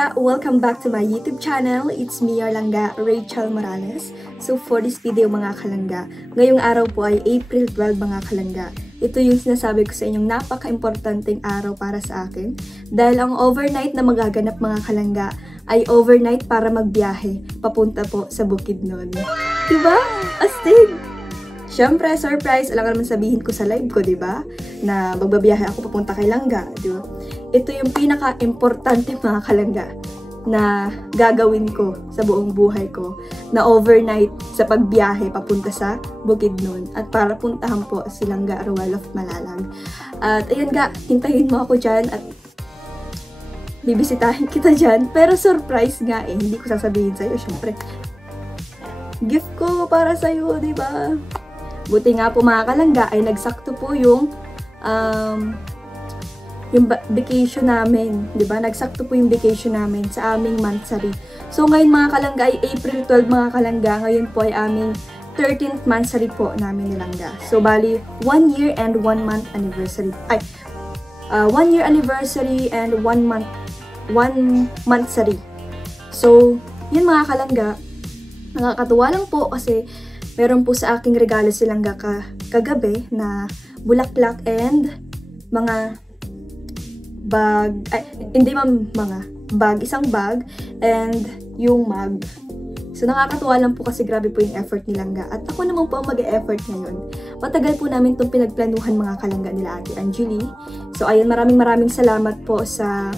kalangga! Welcome back to my YouTube channel. It's me, your langga, Rachel Morales. So for this video mga kalangga, ngayong araw po ay April 12 mga kalangga. Ito yung sinasabi ko sa inyong napaka-importanteng araw para sa akin. Dahil ang overnight na magaganap mga kalangga ay overnight para magbiyahe papunta po sa Bukidnon. Diba? Astig! Siyempre, surprise! Alam ka naman sabihin ko sa live ko, diba? Na magbabiyahe ako papunta kay Langga, diba? Ito yung pinaka-importante mga kalangga na gagawin ko sa buong buhay ko na overnight sa pagbiyahe papunta sa Bukidnon at para puntahan po si Langga Ruel of Malalag. At ayun nga, hintayin mo ako dyan at bibisitahin kita dyan. Pero surprise nga eh, hindi ko sasabihin sa'yo, syempre. Gift ko para sa'yo, diba? Buti nga po mga kalangga ay nagsakto po yung vacation namin, 'di ba? Nagsakto po yung vacation namin sa aming monthsary. So ngayon mga kalangga ay April 12 mga kalangga, ngayon po ay aming 13th monthsary po namin ni Langga. So bali 1 year and 1 month anniversary. 1 year anniversary and 1 monthsary. So yun mga kalangga, nakakatuwa lang po kasi meron po sa aking regalo si Langga kagabi na bulaklak and mga bag, isang bag, and yung mug. So, nakakatuwa lang po kasi grabe po yung effort ni Langga. At ako naman po ang mag-e-effort ngayon. Matagal po namin itong pinagplanuhan mga kalangga nila Ate Angeli. So, ayun, maraming salamat po sa,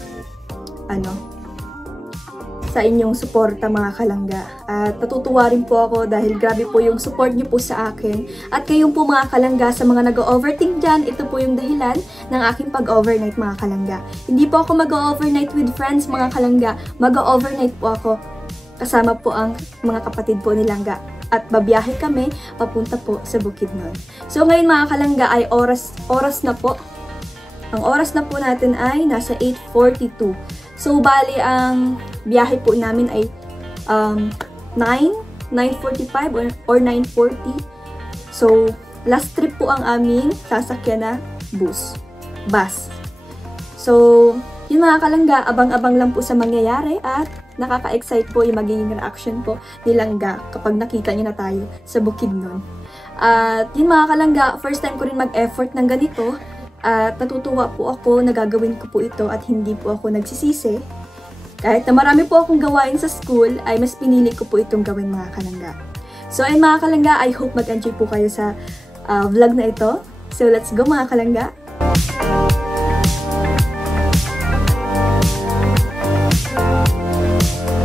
sa inyong suporta mga kalangga. At natutuwa rin po ako dahil grabe po yung support niyo po sa akin. At kayong po mga kalangga sa mga nag-overthink dyan, ito po yung dahilan ng aking pag-overnight mga kalangga. Hindi po ako mag-overnight with friends mga kalangga. Mag-overnight po ako kasama po ang mga kapatid po ni Langga. At babiyahe kami papunta po sa Bukidnon. So ngayon mga kalangga ay oras na po. Ang oras na po natin ay nasa 8:42. So, bali, ang biyahe po namin ay 9:45 or 9:40. So, last trip po ang aming sasakyan na bus. So, yun mga kalangga, abang-abang lang po sa mangyayari at nakaka-excite po yung magiging reaction po ni Langga kapag nakita niya na tayo sa Bukidnon. At yun mga kalangga, first time ko rin mag-effort ng ganito. At natutuwa po ako na gagawin ko po ito at hindi po ako nagsisisi. Kahit na marami po akong gawain sa school, ay mas pinili ko po itong gawin mga kalangga. So ayun mga kalangga, I hope mag-enjoy po kayo sa vlog na ito. So let's go mga kalangga!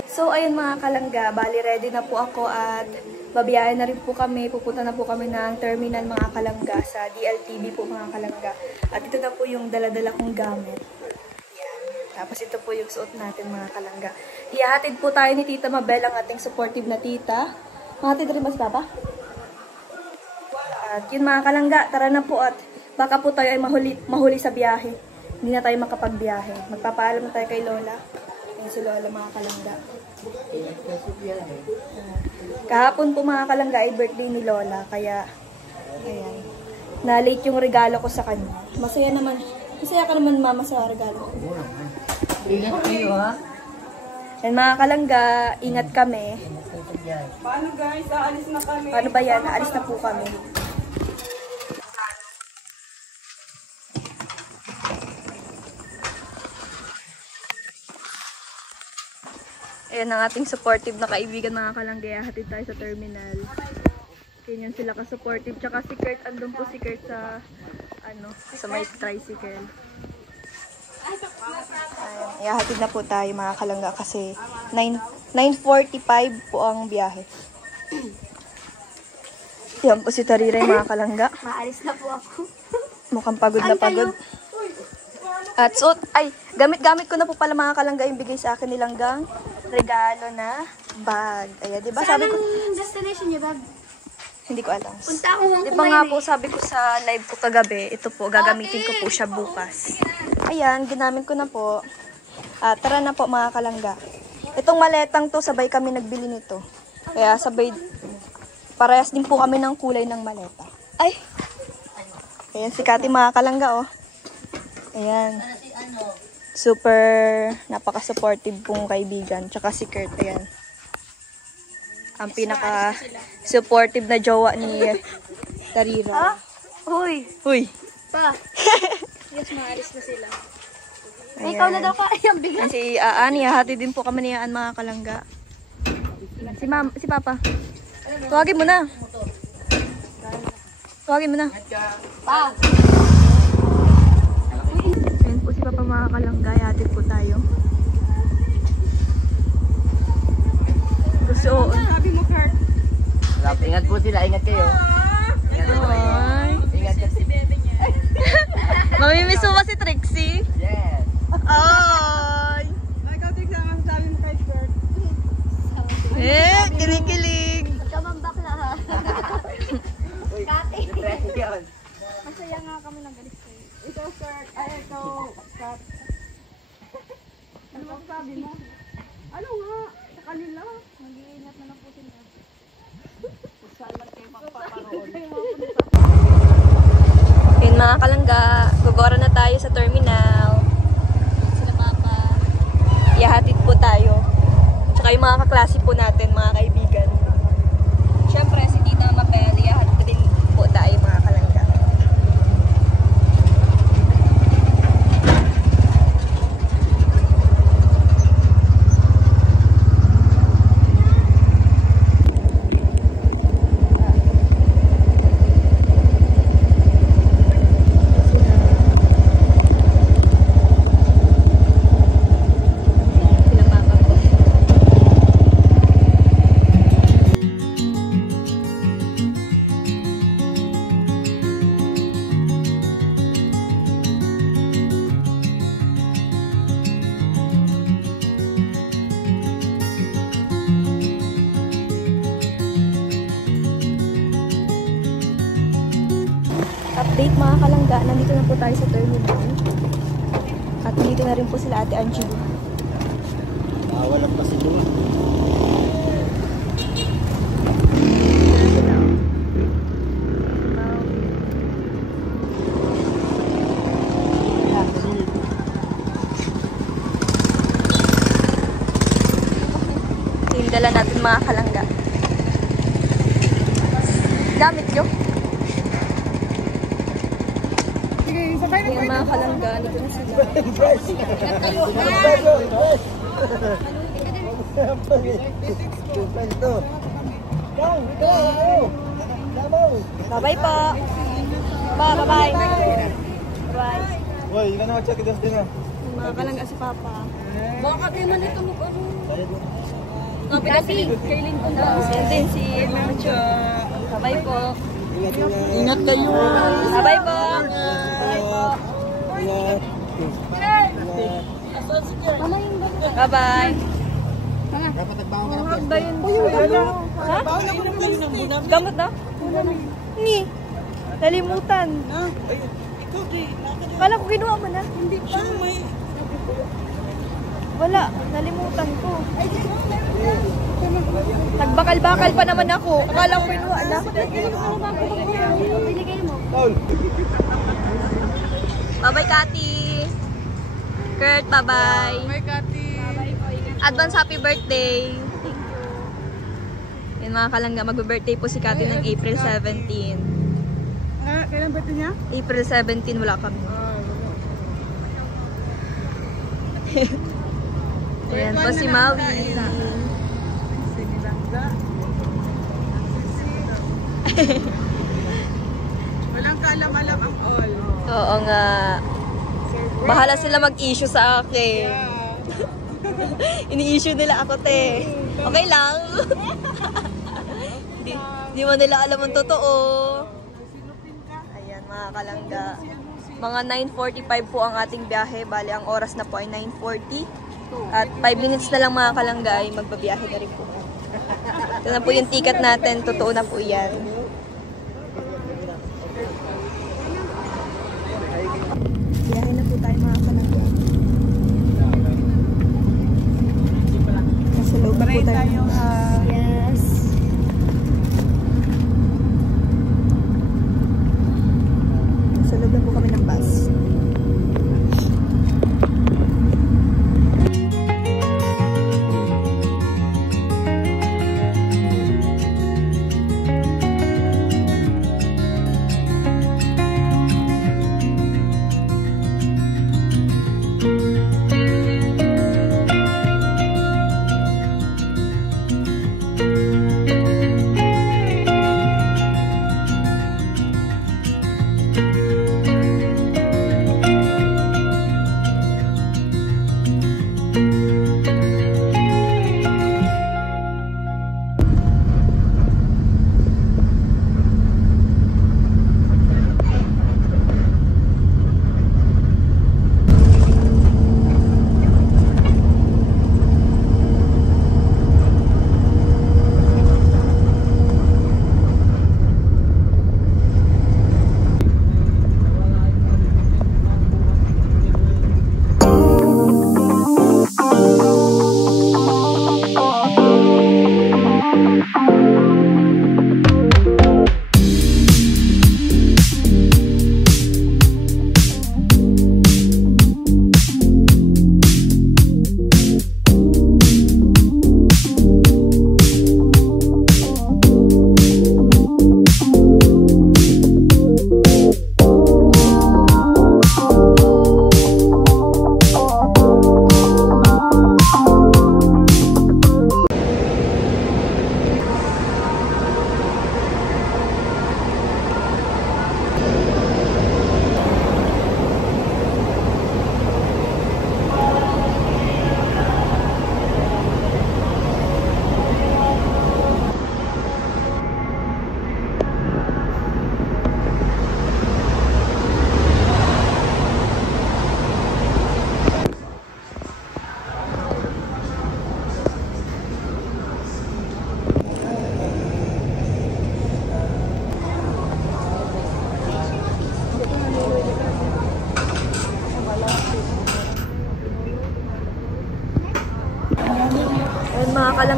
So ayun mga kalangga, bali ready na po ako at babiyahe na rin po kami, pupunta na po kami ng terminal mga kalangga sa DLTV po mga kalangga. At ito na po yung dala-dala kong gamit. Yan. Tapos ito po yung suot natin mga kalangga. Ihahatid po tayo ni Tita Mabel, ang ating supportive na tita. Mahatid rin mas papa? At yun mga kalangga, tara na po at baka po tayo ay mahuli sa biyahe. Hindi na tayo makapagbiyahe. Magpapaalam na tayo kay Lola. Ayun si Lola mga kalangga. Kahapon po mga kalangga ay birthday ni Lola, kaya ayan, na-late yung regalo ko sa kanya. Masaya ka naman mama sa regalo ko. Ingat kayo ha. Yan mga kalangga, ingat kami. Paano guys, aalis na kami. Paano ba yan? Aalis na po kami. Ayan ang ating supportive na kaibigan mga kalangga. Hatid tayo sa terminal. Yan sila ka-supportive. Tsaka si Kurt, andun po si Kurt sa sa may tricycle. Ayan, ihahatid na po tayo mga kalangga kasi 9:45 po ang biyahe. Yan po si Tariray mga kalangga. Maalis na po ako. Mukhang pagod na pagod. At so, gamit ko na po pala mga kalangga yung bigay sa akin nilang regalo na bag. Ayan, diba? Sabi ko, destination niya bag? Hindi ko alam. Punta ako ng diba nga po, sabi ko sa live ko kagabi, ito po, gagamitin ko po siya bukas. Ayan, ginamit ko na po. Tara na po mga kalangga. Itong maletang to, sabay kami nagbili nito. Kaya sabay, parehas din po kami ng kulay ng maleta. Ay! Ayan, si Kati mga kalangga, oh. Ayan. Super napaka-supportive pong kaibigan. Tsaka si Kurt, ayan. Ang pinaka-supportive na jowa ni Tarira. Uy! Uy! Pa! Yes, maalis na sila. Ay, ikaw na daw ka. Ay, ang bigat. Si Ani, hati din po kami niyaan mga kalangga. Si Papa. Tuwagin mo na. Tuwagin mo na. Pa! Ayan po si Papa mga kalangga. Hatid po tayo. Gusto. Sabi mo, Kurt. Ingat po sila. Ingat kayo. Ingat po kayo. Ingat kasi. Mamimiss mo ba si Trixie? Yes. Ay! Ikaw, Trixie, ang sabi mo kay Kurt. Kinikilig. Huwag ka mambakla ha. Uy, Kati. depression. Masaya nga kami ng galis kayo. Ito, Kurt. Ay, ito, Kurt. Ano ang sabi mo? Ano nga? Sa kanila. Mag-iingat na lang po sila. Salamat kayo magpaparoon. Yun mga kalangga, gugora na tayo sa terminal. Sila Papa. Ihahatid po tayo. Tsaka yung mga kaklase po natin, mga kaibigan. Siyempre, si Tita Mabel, ihahatid din po tayo mga kalangga. Update mga kalangga, nandito na po tayo sa terminal. At nandito na rin po sila Ate Angie. Walang pa sila. Yung dala natin mga kalangga. Gamit nyo? Yung mga kalangga, nandito na sila. Bye-bye po. Bye-bye. Bye. Woy, ikaw na check it din na. Mga kalangga si Papa. Baka kayo man ito mo ano. Copy kasi. Kailin ko na. Yan din si Macho. Bye-bye po. Ingat kayo. Bye-bye po. Bye po. Bye-bye. Dapat nagbaon ka ng Hag ba yun? Ha? Gamot na? Ni. Nalimutan. Kala ko ginawa mo na. Hindi pa. Wala. Nalimutan ko. Nagbakal-bakal pa naman ako. Akala ko ginawa na. Binigay mo. Bye-bye, Kati. Kurt, bye-bye. Bye, Kati. Advance happy birthday. Thank you. Yan mga kalangga, mag-birthday po si Kati ng April 17. Kailan birthday niya? April 17, wala kami. Ayan po si Maui. Walang kaalam-alam ang all. Oo nga. Bahala sila mag-issue sa akin. Ini-issue nila ako, te. Okay lang. Di mo nila alam ang totoo. Ayan, mga kalangga. Mga 9:45 po ang ating biyahe. Bali, ang oras na po ay 9:40. At 5 minutes na lang mga kalangga ay magbabiyahe na rin po. Ito na po yung ticket natin. Totoo na po yan. Biyahe na po tayo mga kalangga. Nasa loob na po tayo. Yes. Nasa loob na po kami ng bus.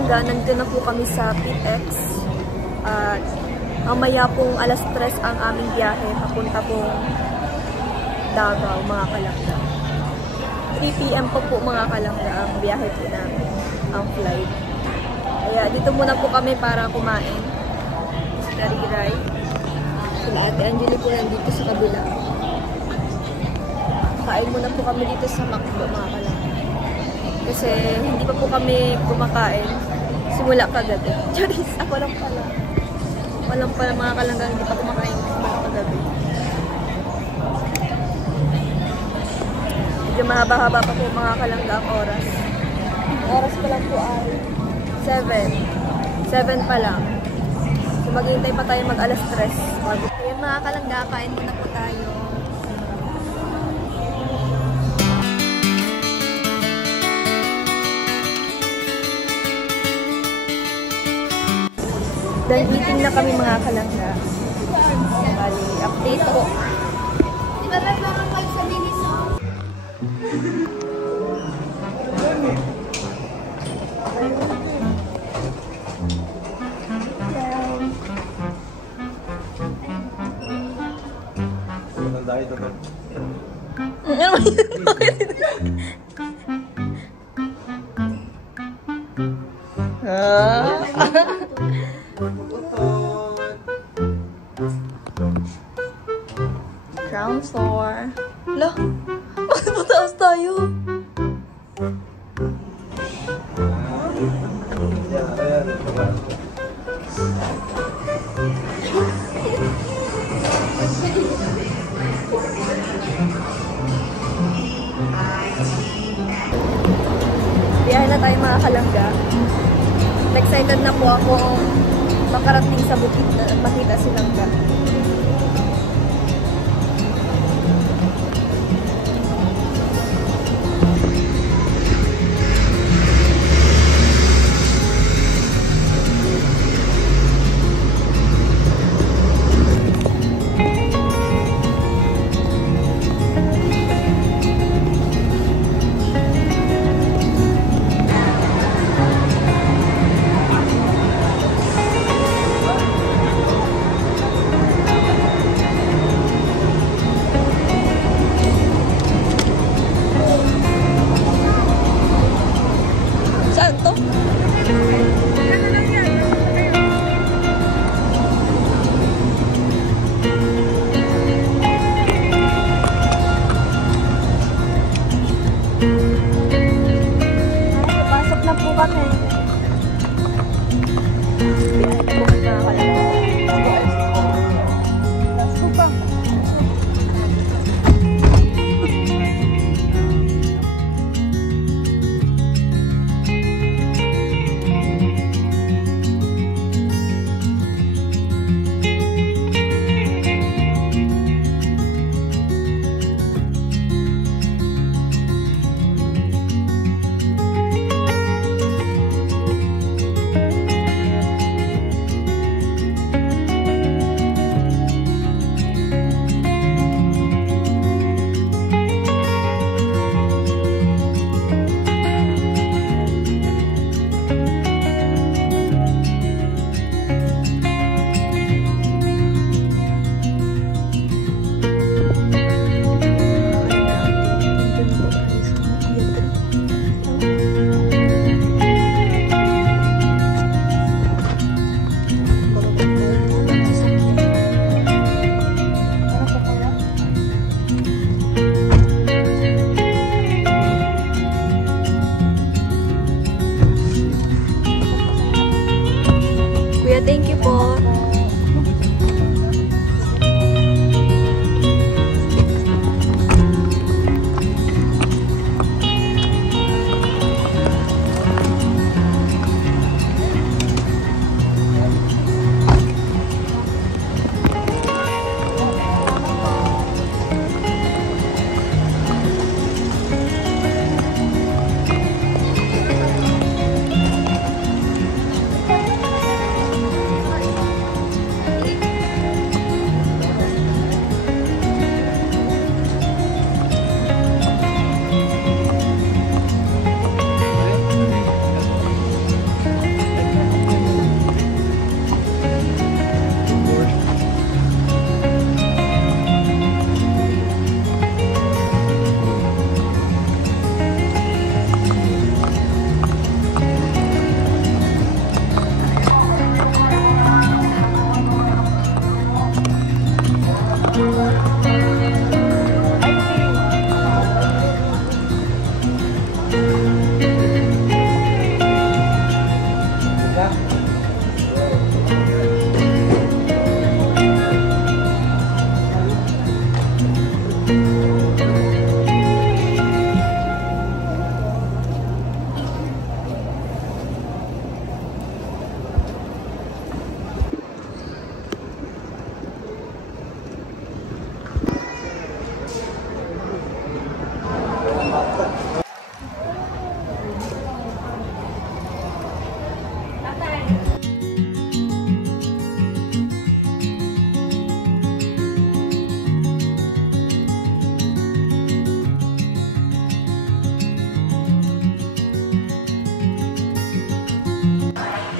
Kalangga, nandito na po kami sa PX. At mamaya pong alas 3 ang aming biyahe. Papunta pong Davao, mga Kalangga. 3 PM pa po mga Kalangga ang biyahe po namin, ang flight. Kaya dito muna po kami para kumain. Riray. Sila Ate Angeli po nandito sa kabila. Kain muna po kami dito sa McDo, mga Kalangga. Kasi hindi pa po kami kumakain simula kagabi. Charis, ako lang pala. Walang pala mga Kalangga, hindi pa kumakain simula kagabi. Medyo mahaba-haba pa po mga Kalangga ang oras. Oras pa lang po ay 7 pa lang. So maghihintay pa tayo mag alas 3. Ayan mga Kalangga, kain muna po tayo. Dahil eating na kami mga Kalangga. Bali, update po. Diba ba mga kayo sa Miniso? Ground floor. Lah, bakit mataas tayo? Biyahe na tayo mga Kalangga. Excited na po ako makarating sa bukid na makita si Langga.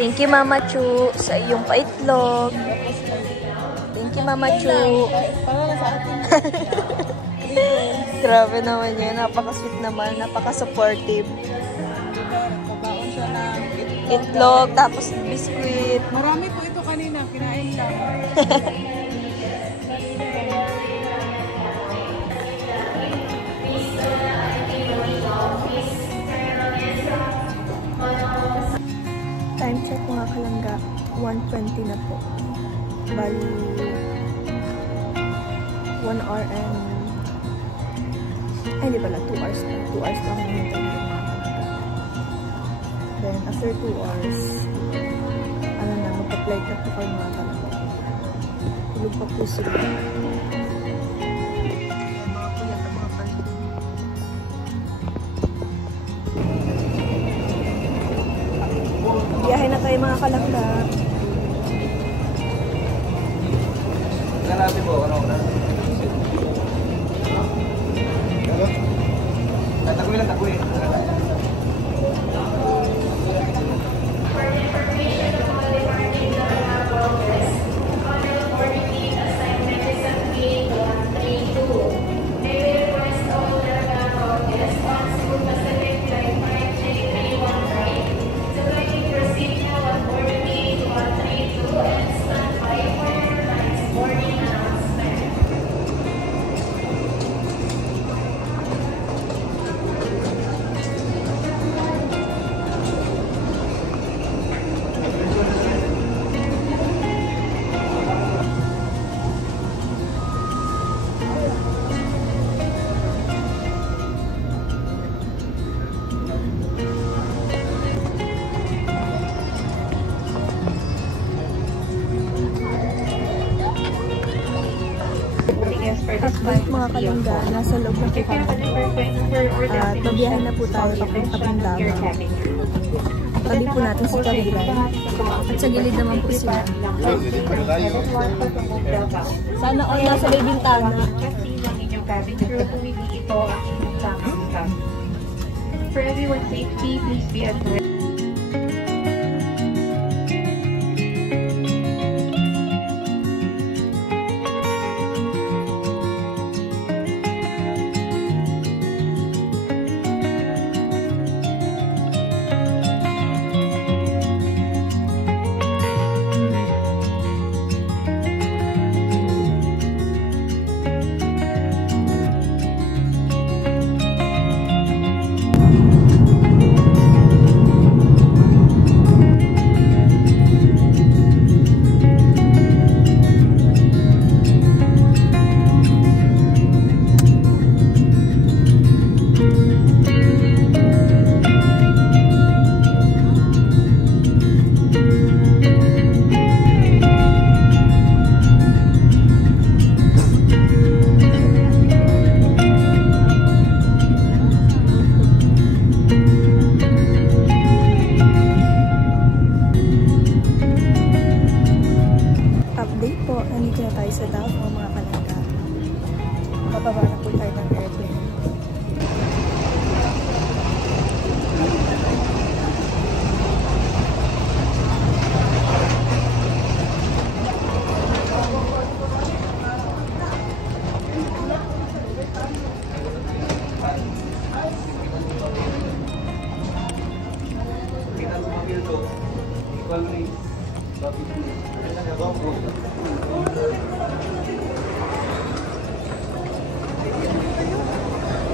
Thank you, Mama Chu, sa iyong paitlog. Thank you, Mama Chu. Para sa atin. Grabe naman yun. Napaka-sweet naman. Napaka-supportive. Pabaon siya ng Itlog, tapos biskuit. Marami po ito kanina. Kinain lang. Time check mga kalangga. 1:20 na po. Bali, 1 hour and... Ay, di pala, 2 hours na. 2 hours lang yung hintayin ng mga kalangga. Then, after 2 hours, ano na, magpa-flight na po kayo mga kalangga. Tulog pa po sila. Biyahe na tayo mga kalangga. Natin po, ano na? Tagoy lang, tagoy. At mga kalangga, nasa loob na po kami. At pabiyahe na po tayo papunta Pandawa. Tabi po natin si Kabilan. At sa gilid naman po sila. Sana all nasa may bintana. For everyone's safety, please be advised. Nandito na tayo sa Davao mga kalangga. Bababa na po tayo ng airplane.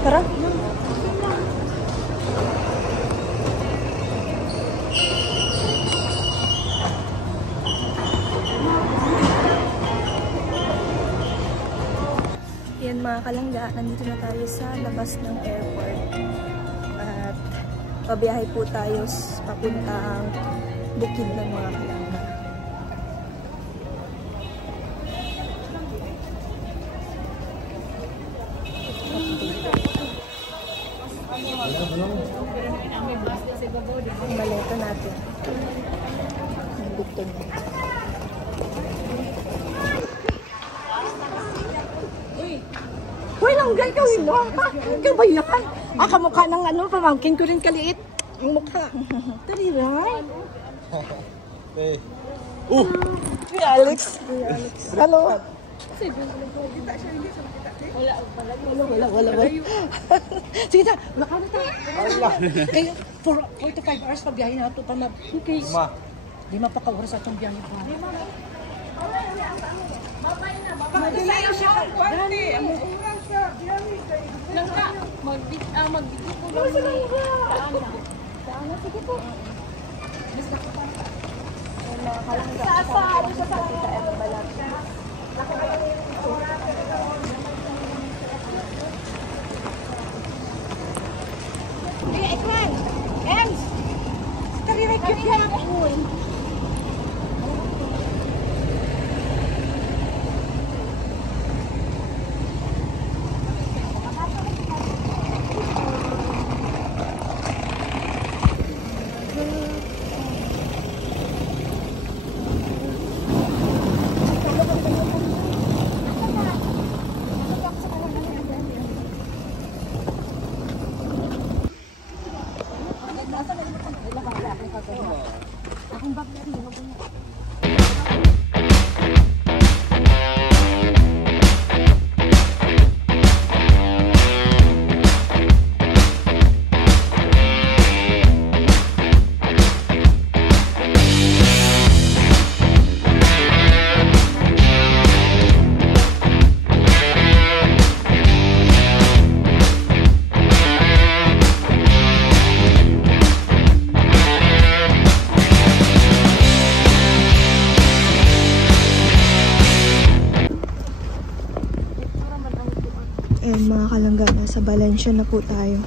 Tara. Yan mga kalangga, nandito na tayo sa labas ng airport. At pabiyahe po tayo papuntang bukid ng mga kalangga. Ang maleta natin. Nandito na. Uy, langga, ikaw yun mo. Ikaw ba yan? Kamukha ng pamangkin ko rin kaliit. Ang mukha. Tari, right? Si Alex. Hello. Wala. Sige ta, wala ka na ta. Kaya 4 to 5 hours pa biyahe na ito pa na. Okay. Di mapaka-oras atong biyahe pa. Magdilayo siya. Dani. Langga, magbigay ko lang Saan na? Sige po. Ikwan! Ems! Kariray ka niya ako. Ayan mga kalangga, nasa Valencia na po tayo.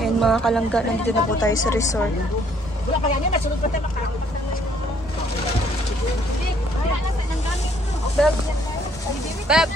Ayan mga kalangga, nandito na po tayo sa resort. Wala kaya niya, masunod pa tayo makakot. Beb!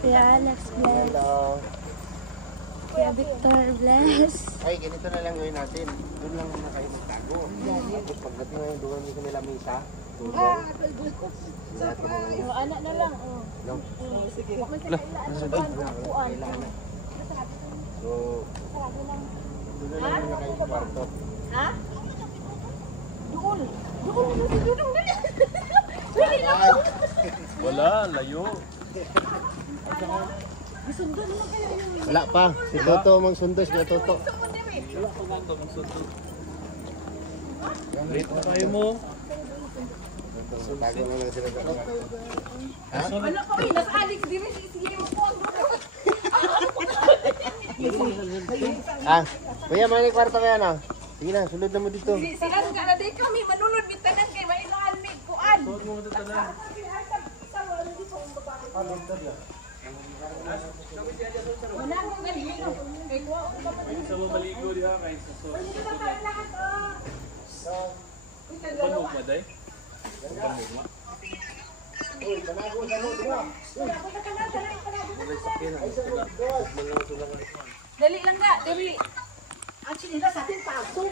Kuya Alex, bless. Hello. Kuya Victor, bless. Ay, ganito na lang gawin natin. Doon lang muna kayo magtago. Tapos pagdating ngayon, doon dito nila misa. Anak na lang. Sige. So, doon na lang muna kayo sa kwarto. Ha? Doon. Wala, layo. Wala pa. Si Toto magsundo, si Toto. Late na tayo mo. Tago na lang sila. Ano pa rin? Nasa Alex, di rin sige yung phone. Ah, kuya, may kwarto kaya na. Sige na, sulod na mo dito. Silang ka na din kami, manunod bitanan kay mailaan may kuan. Huwag mo matatalan. Sa mo maligo diha kay sa so. Banog na day. Banog na. Dali lang nga, dali. Actually, nasa atin paso.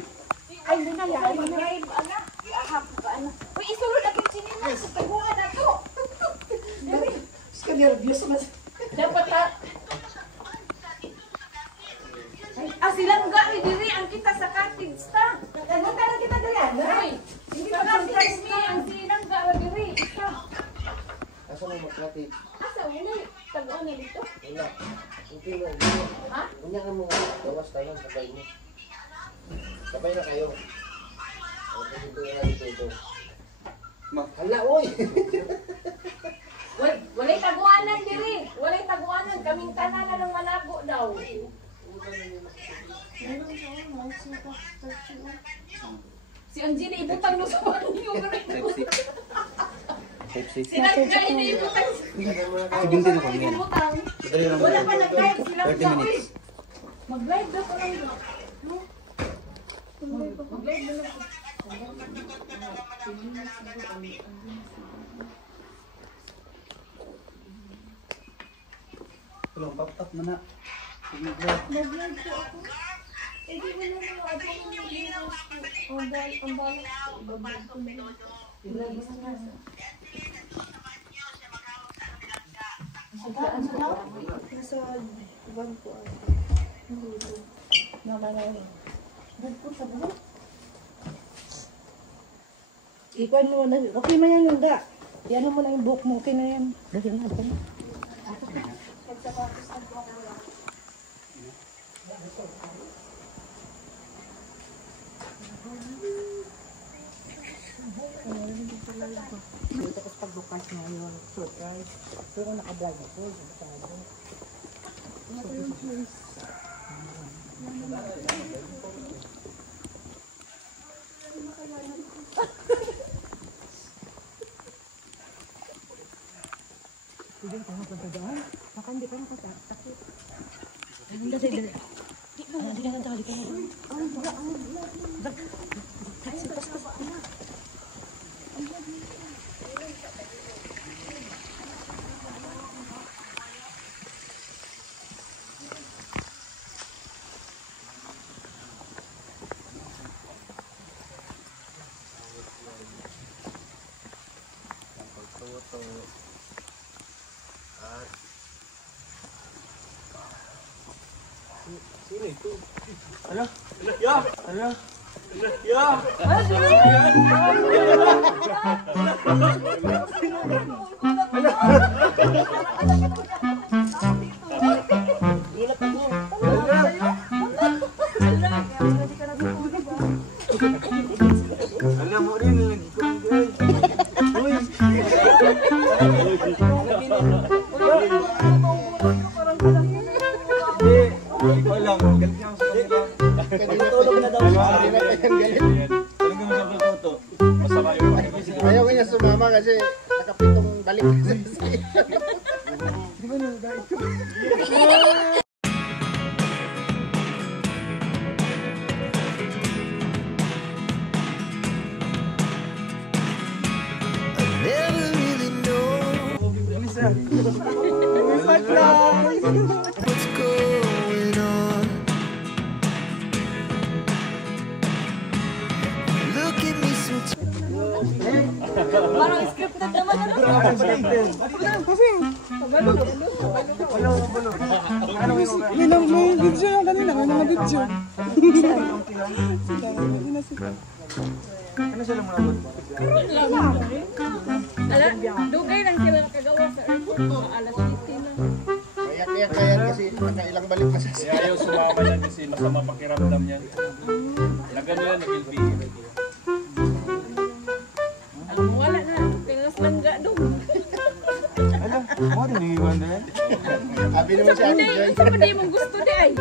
Ay, hindi na yan. Ay, anak. Ahap ka, anak. Uy, isulod natin sinina. Sa taguan na to. Dali. Ska nervous mas. Dapat ha. Silang ga ni diri ang kita sa cottage ta. Ano ta kita diri? Ay. Hindi pa surprise ni ang silang ga diri. Asa mo maglatid? Asa, wala. Tagaan na dito. Wala. Hindi mo. Ha? Kunya ka mo. Gawas tayo, sabay mo. Sabay na kayo. Dito na dito. Hala, oy! Walay taguanan diri. Walay taguanan. Kaming tanan na ng manago daw. Si Angie na ibutang no sa banyo. Si Nanjay na ibutang. Wala pa nag-live silang 30 minutes. Mag-live daw pa lang. Mag-live na lang. Tulong, pap-up mo na. Ikuan mo na. Okay man yan yung ga. Yan mo na yung book mo. Okay na yan. Dali na ako. Dito ko pagbukas na yung surprise. Pero naka-vlog ako. Hindi ka magpagdaan. Baka hindi ka makatakit. Dali. Sino ito? Ala? Ya! Ala? Ya! Alam mo rin lagi ko guys. Hindi ko alam. Galit niya ako sa kanila. Tulog na daw siya. Talaga masabal ko ito. Masama yung pakikisip. Ayaw ko niya sumama kasi nakapitong balik sa Di ba nalagay ito? What's going on? Look at me so Parang scripted naman ano? May video yung kanina, may mga video. Ano sila muna ba? Alam, dugay lang sila nakagawa sa airport. Alas 15 lang. Kayak kaya kasi nakailang balik na siya. Kaya ayaw sumama na kasi masama pakiramdam niya. Nagano yan, nag-ilbigin. Alam mo, wala na. Pinas lang ga doon. Alam, mo rin nangiwan na yan. Sabi naman si Ate Joy. Sa pa di mong gusto di ay.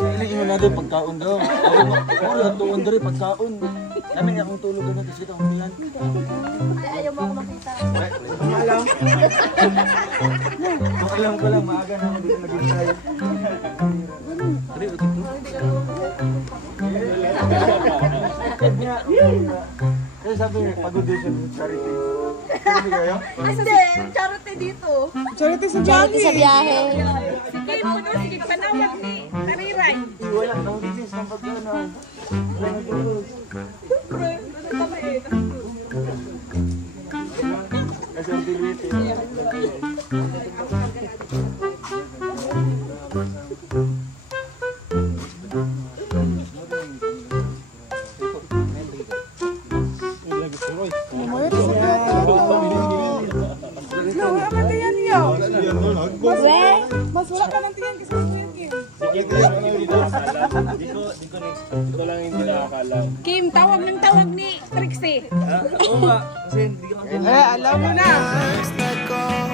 Ilang ingon natin pagkaon daw. Ako lang tuon doon pagkaon. Namin akong tulog na kasi kita umiyan. Ayaw mo ako makita. Alam. Alam ko lang, maaga na ako dito nag-intay. Kasi sabi niya, pagod din siya ng charity. Sabi kayo? Hindi, charity dito. Charity sa biyahe. Sige mo no, sige panawag ni Tariray. Wala, nang-resist ng pagkaon. Wala nag-tulog. Kasi ang dirwiti. Mas wala ka ng tingin kasi sa Kim. Sige, hindi ko nakakala. Di ko lang hindi nakakala. Kim, tawag ng tawag ni Trixie. Oo nga, kasi hindi ka Alam mo na. It's like all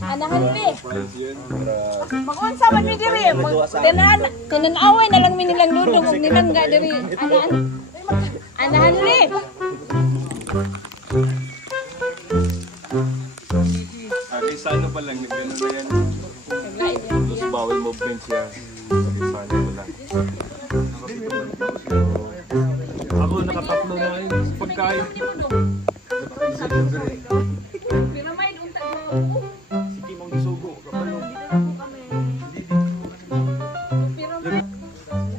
Anahan mi. Makunsa man mi diri. Tinanaway na lang mi nilang dudong ug nilangga diri. Anahan li. Sa ano pa lang, nagano na yan. Tapos bowel movement siya. Sa ano pa lang. Ako nakatatlo na yun. Pagkain. Sige mong isugo.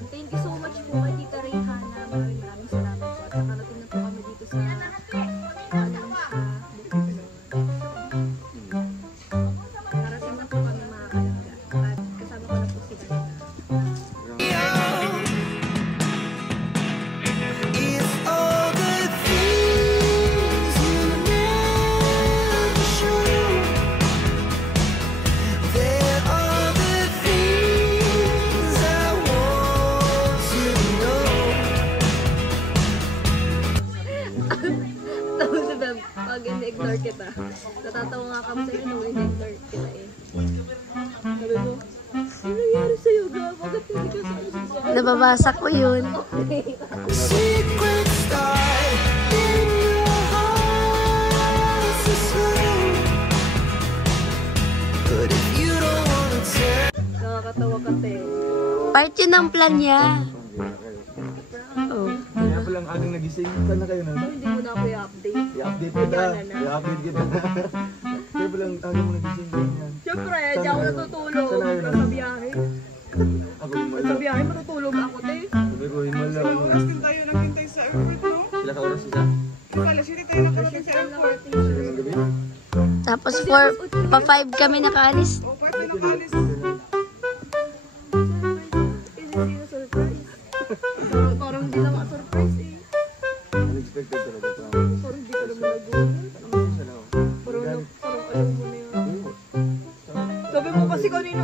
Thank you so much po kay Tita Rayhana. Maraming salamat po. At nakarating na po kami dito sa Narating na po kami mga kalangga. At kasama ko na po si Ganda. If all the things you never show, there are the things I want to know. Tapos si Beb, pag in-ignore kita. Natatawa nga kami sa'yo nung in-ignore kita eh. Sabi mo, ano nangyari sa'yo, Gab? Bakit hindi ka sa'yo? Nababasa ko yun. Secret start in your heart to slow. But if you don't wanna tell, Nakakatawa ka, te. Part yun ng plan niya. Oh. Kaya palang aking nagising. Saan na kayo na? Hindi mo na ako i-update. I-update kita. I-update kita. Kaya palang aking mo nagising. Ganyan. Siyempre, di ako natutulog. Saan na kayo na? Sa biyahe. Ako himala. Sa biyahe, matutulog ako, te. Sabi ko himala. Oras din tayo naghintay sa airport, no? Sila ka oras isa? Kala, sili tayo nakarating sa airport. Sila ng gabi? Tapos pa 5 kami nakaalis. O, part na nakalis. Hindi na surprise. Parang hindi na ma-surprise eh. Unexpected talaga. Parang hindi ka naman nagulat. Parang alam mo na yun. Sabi mo kasi kanina.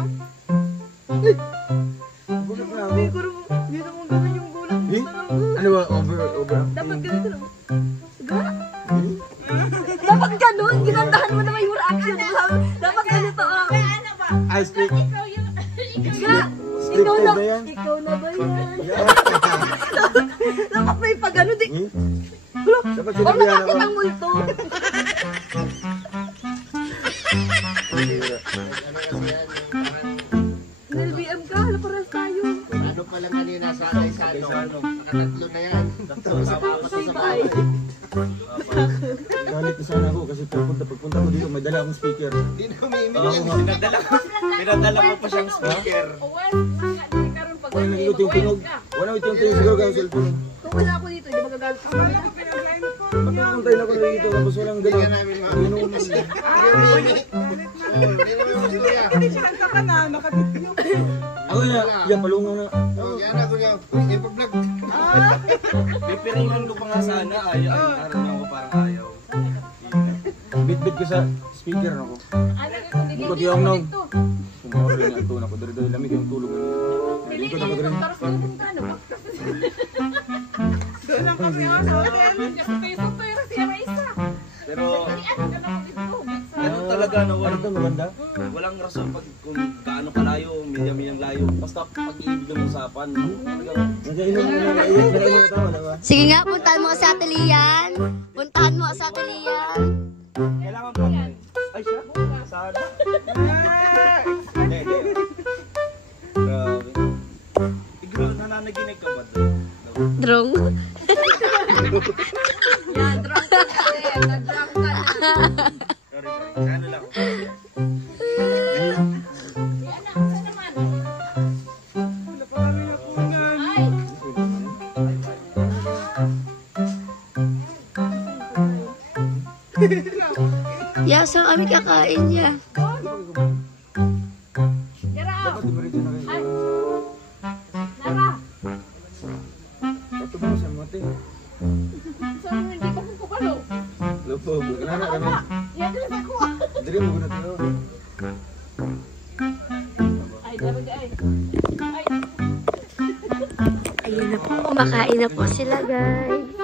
Gulat na ako. Hindi naman ganun yung gulat mo Eh? talaga. Ano ba? Over? Dapat ganito lang. Dapat ganun. Ginandahan mo naman yung reaction mo. Dapat ganito oh. Ice cream. Ikaw na. ba yan? Ikaw na ba yan? Dapat may pag-ano di. Dapat O sinabihan nakakit ako. ang multo. NLBM ka, hala parehas tayo. Ano pa lang kanina sa Sano? Nakatatlo na yan. Tapos Say bye. Galit na sana ako kasi pagpunta ko dito may dala akong speaker. Hindi na umiimik yan. Pinadala ko pa siyang speaker. Wala nang ito yung tunog. Wala nang ito yung tunog siguro kaya cellphone. Kung wala ako dito, hindi magagalit ka. Pagpuntayin ako na dito tapos walang Hindi gano'n. ka namin makakulit. Hindi umiimik. Hindi naman masaya. Hindi sinanta ka na, nakabityo. Ako na, yan palungan na. Yan ako niya. Uy, ipa-vlog. Pipiringan ko pa nga sana. Araw na ako parang ayaw. Bit-bit ko sa speaker ako. Hindi ko tiyang nang. Sumawala rin ang tuna ko. Dari-dari lamig yung tulog na niya. Likod ako rin. Doon lang kami sa hotel. Pero ano talaga no, walang rason pag kung gaano kalayo, medium layo. Basta pag-ibig ng usapan. Sige nga, puntahan mo sa atelian. Puntahan mo sa atelian. Kailangan pa. Ay siya? Sana. Hindi. Grabe. Tignan, nananaginig ka ba doon? Drong. Yan, drunk ka na. Nag-drunk ka na. Sorry. Ano lang. Yeah, saan kami kakain niya? Ito ba sa mati? Lupo, kenapa kami? Dari mo na tayo. Ayun na po, kumakain na po sila guys.